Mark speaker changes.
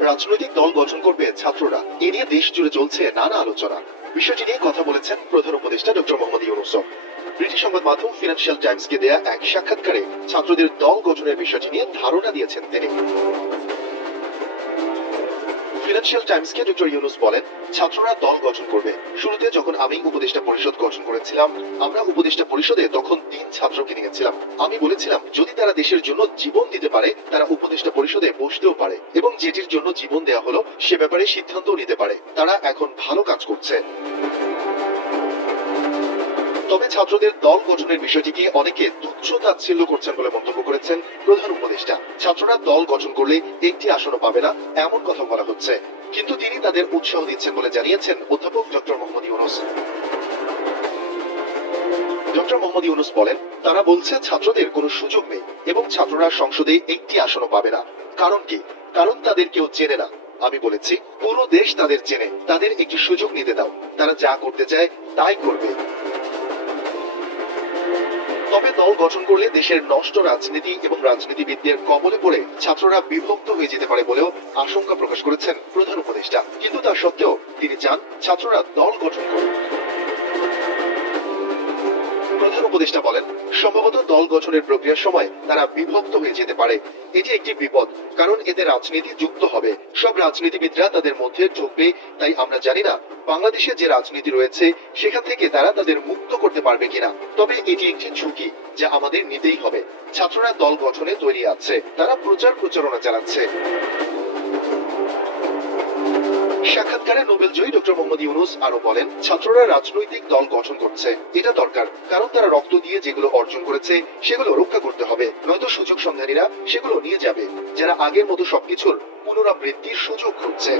Speaker 1: রাজনৈতিক দল গঠন করবে ছাত্ররা। এ নিয়ে দেশ জুড়ে চলছে নানা আলোচনা। বিষয়টি নিয়ে কথা বলেছেন প্রধান উপদেষ্টা ডক্টর মোহাম্মদ ইউনুস। ব্রিটিশ সংবাদ মাধ্যম ফিনান্সিয়াল টাইমসকে দেয়া এক সাক্ষাৎকারে ছাত্রদের দল গঠনের বিষয়টি নিয়ে ধারণা দিয়েছেন তিনি। ফিনান্সিয়াল টাইমসকে ডক্টর ইউনুস বলেন, ছাত্ররা দল গঠন করবে। শুরুতে যখন আমি উপদেষ্টা পরিষদ গঠন করেছিলাম, আমরা উপদেষ্টা পরিষদে তখন তিন ছাত্রকে নিয়েছিলাম। আমি বলেছিলাম, যদি তারা দেশের জন্য জীবন দিতে পারে, তারা উপদেষ্টা পরিষদে বসতেও পারে এবং যেটির জন্য জীবন দেওয়া হলো, সে ব্যাপারে সিদ্ধান্তও নিতে পারে। তারা এখন ভালো কাজ করছে। তবে ছাত্রদের দল গঠনের বিষয়টিকে অনেকে তুচ্ছ তাচ্ছিল্য করছেন বলে মন্তব্য করেছেন প্রধান উপদেষ্টা। ছাত্ররা দল গঠন করলে একটি আসনও পাবে না, এমন কথা বলা হচ্ছে। কিন্তু তিনি তাদের উৎসাহ দিচ্ছেন বলে জানিয়েছেন অধ্যাপক ডক্টর মোহাম্মদ ইউনুস। ডক্টর মোহাম্মদ ইউনুস বলেন, তারা বলছে ছাত্রদের কোনো সুযোগ নেই এবং ছাত্ররা সংসদে একটি আসনও পাবে না। কারণ কি? কারণ তাদের কেউ চেনে না। আমি বলেছি, পুরো দেশ তাদের চেনে। তাদের একটি সুযোগ নিতে দাও। তারা যা করতে চায় তাই করবে। তবে দল গঠন করলে দেশের নষ্ট রাজনীতি এবং রাজনীতিবিদদের কবলে পড়ে ছাত্ররা বিভক্ত হয়ে যেতে পারে বলেও আশঙ্কা প্রকাশ করেছেন প্রধান উপদেষ্টা। কিন্তু তা সত্ত্বেও তিনি চান ছাত্ররা দল গঠন করুক। প্রধান উপদেষ্টা বলেন, সম্ভবত দল গঠনের প্রক্রিয়ার সময় তারা বিভক্ত হয়ে যেতে পারে। এটি একটি বিপদ, কারণ এতে রাজনীতি যুক্ত হবে। সব রাজনীতিবিদরা তাদের মধ্যে ঢুকবে, তাই আমরা জানি না বাংলাদেশে যে রাজনীতি রয়েছে, সেখান থেকে তারা তাদের মুক্ত করতে পারবে কিনা। তবে এটি একটি ঝুঁকি যা আমাদের নিতেই হবে। ছাত্ররা দল গঠনে তৈরি আছে, তারা প্রচার প্রচারণা চালাচ্ছে। সাক্ষাৎকারে নোবেল জয়ী ডক্টর মোহাম্মদ ইউনুস আরও বলেন, ছাত্ররা রাজনৈতিক দল গঠন করছে। এটা দরকার, কারণ তারা রক্ত দিয়ে যেগুলো অর্জন করেছে, সেগুলো রক্ষা করতে হবে। নয়তো সুযোগ সন্ধানীরা সেগুলো নিয়ে যাবে, যারা আগের মতো সবকিছুর পুনরাবৃত্তির সুযোগ খুঁজছে।